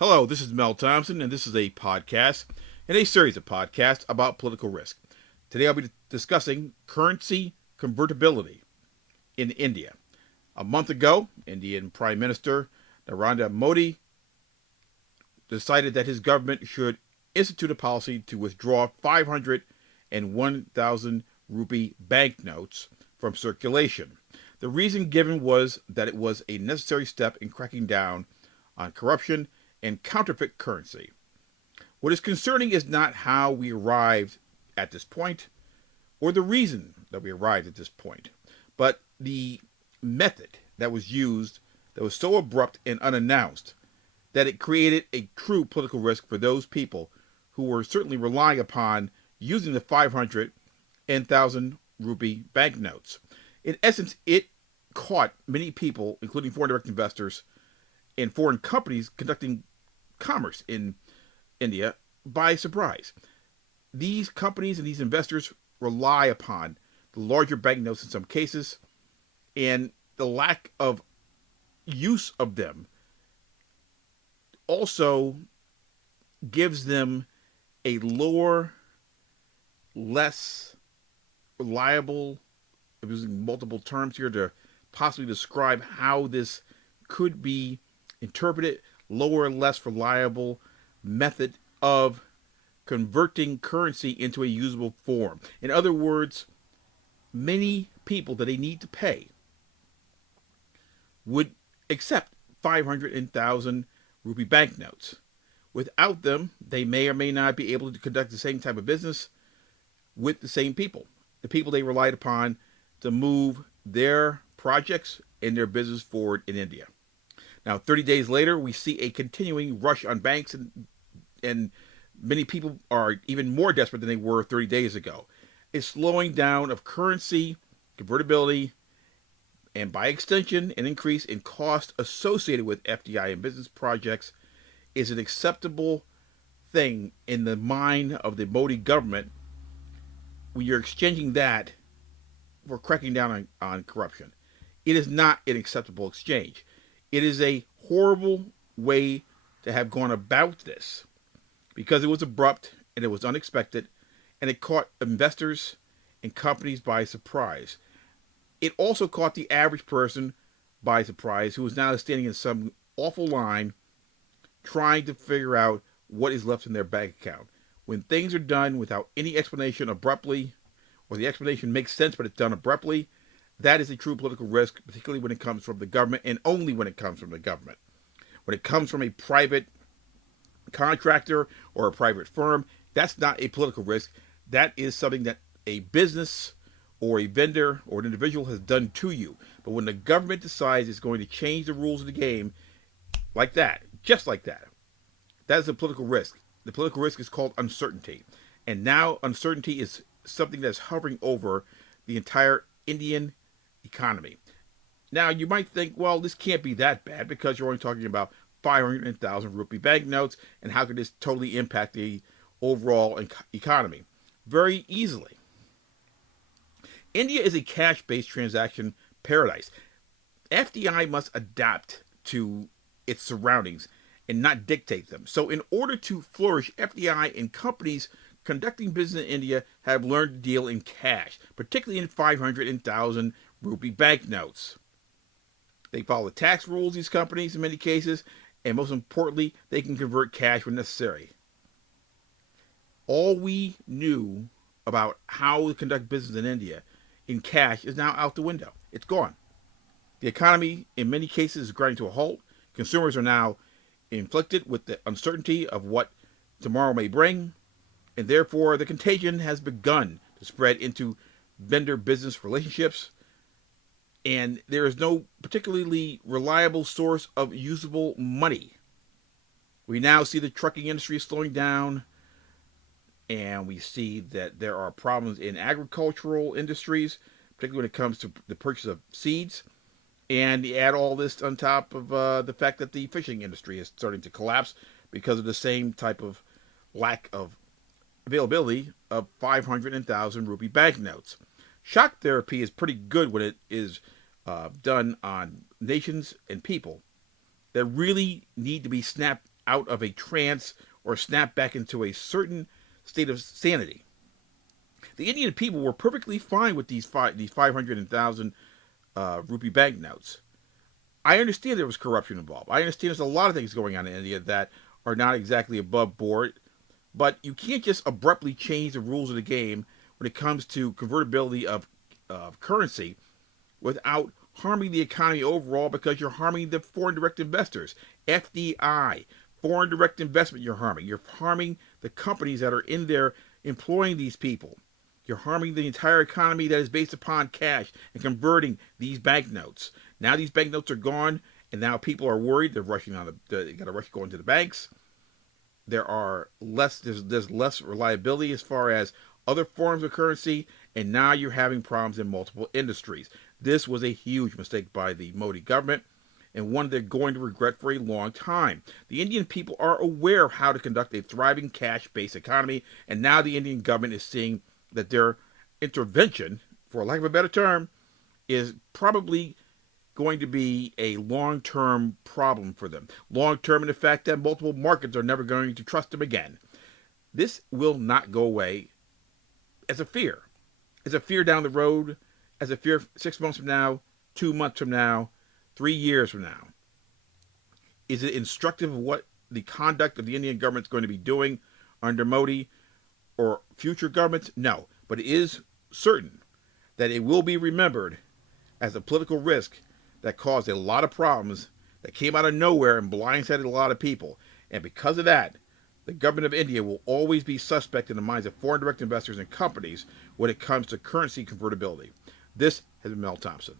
Hello, this is Mel Thompson, and this is a podcast and a series of podcasts about political risk. Today I'll be discussing currency convertibility in India. A month ago, Indian Prime Minister Narendra Modi decided that his government should institute a policy to withdraw 500 and 1,000 rupee banknotes from circulation. The reason given was that it was a necessary step in cracking down on corruption and counterfeit currency. What is concerning is not how we arrived at this point or the reason that we arrived at this point, but the method that was used that was so abrupt and unannounced that it created a true political risk for those people who were certainly relying upon using the 500 and 1,000 rupee banknotes. In essence, it caught many people, including foreign direct investors and foreign companies conducting commerce in India, by surprise. These companies and these investors rely upon the larger banknotes in some cases, and the lack of use of them also gives them a lower, less reliable, I'm using multiple terms here to possibly describe how this could be interpreted, lower, less reliable method of converting currency into a usable form. In other words, many people that they need to pay would accept 500 and 1,000 rupee banknotes. Without them, they may or may not be able to conduct the same type of business with the same people, the people they relied upon to move their projects and their business forward in India. Now, 30 days later, we see a continuing rush on banks, and many people are even more desperate than they were 30 days ago. A slowing down of currency, convertibility, and by extension, an increase in cost associated with FDI and business projects is an acceptable thing in the mind of the Modi government when you're exchanging that for cracking down on corruption. It is not an acceptable exchange. It is a horrible way to have gone about this because it was abrupt and it was unexpected and it caught investors and companies by surprise. It also caught the average person by surprise who is now standing in some awful line trying to figure out what is left in their bank account. When things are done without any explanation abruptly, or the explanation makes sense but it's done abruptly, that is a true political risk, particularly when it comes from the government and only when it comes from the government. When it comes from a private contractor or a private firm, that's not a political risk. That is something that a business or a vendor or an individual has done to you. But when the government decides it's going to change the rules of the game like that, just like that, that is a political risk. The political risk is called uncertainty. And now uncertainty is something that's hovering over the entire Indian economy. Now, you might think, well, this can't be that bad because you're only talking about 500,000 rupee banknotes, and how could this totally impact the overall economy? Very easily. India is a cash-based transaction paradise. FDI must adapt to its surroundings and not dictate them. So in order to flourish, FDI and companies conducting business in India have learned to deal in cash, particularly in 500 and 1,000 rupee banknotes. They follow the tax rules, these companies, in many cases, and most importantly, they can convert cash when necessary. All we knew about how to conduct business in India in cash is now out the window. It's gone. The economy, in many cases, is grinding to a halt. Consumers are now inflicted with the uncertainty of what tomorrow may bring, and therefore the contagion has begun to spread into vendor business relationships, and there is no particularly reliable source of usable money. We now see the trucking industry slowing down, and we see that there are problems in agricultural industries, particularly when it comes to the purchase of seeds. And you add all this on top of the fact that the fishing industry is starting to collapse because of the same type of lack of availability of 500 and 1,000 rupee banknotes. Shock therapy is pretty good when it is done on nations and people that really need to be snapped out of a trance or snap back into a certain state of sanity. The Indian people were perfectly fine with these 500,000 rupee banknotes. I understand there was corruption involved. I understand there's a lot of things going on in India that are not exactly above board, but you can't just abruptly change the rules of the game when it comes to convertibility of currency without harming the economy overall, because you're harming the foreign direct investors. FDI, foreign direct investment, you're harming. You're harming the companies that are in there employing these people. You're harming the entire economy that is based upon cash and converting these banknotes. Now these banknotes are gone, and now people are worried. They're rushing on they got to rush going to the banks. There's less reliability as far as other forms of currency, and now you're having problems in multiple industries. This was a huge mistake by the Modi government, and one they're going to regret for a long time. The Indian people are aware of how to conduct a thriving cash-based economy, and now the Indian government is seeing that their intervention, for lack of a better term, is probably going to be a long-term problem for them. Long-term in the fact that multiple markets are never going to trust them again. This will not go away as a fear. As a fear down the road, as a fear 6 months from now, 2 months from now, 3 years from now. Is it instructive of what the conduct of the Indian government is going to be doing under Modi or future governments? No. But it is certain that it will be remembered as a political risk that caused a lot of problems, that came out of nowhere and blindsided a lot of people. And because of that, the government of India will always be suspect in the minds of foreign direct investors and companies when it comes to currency convertibility. This has been Mel Thompson.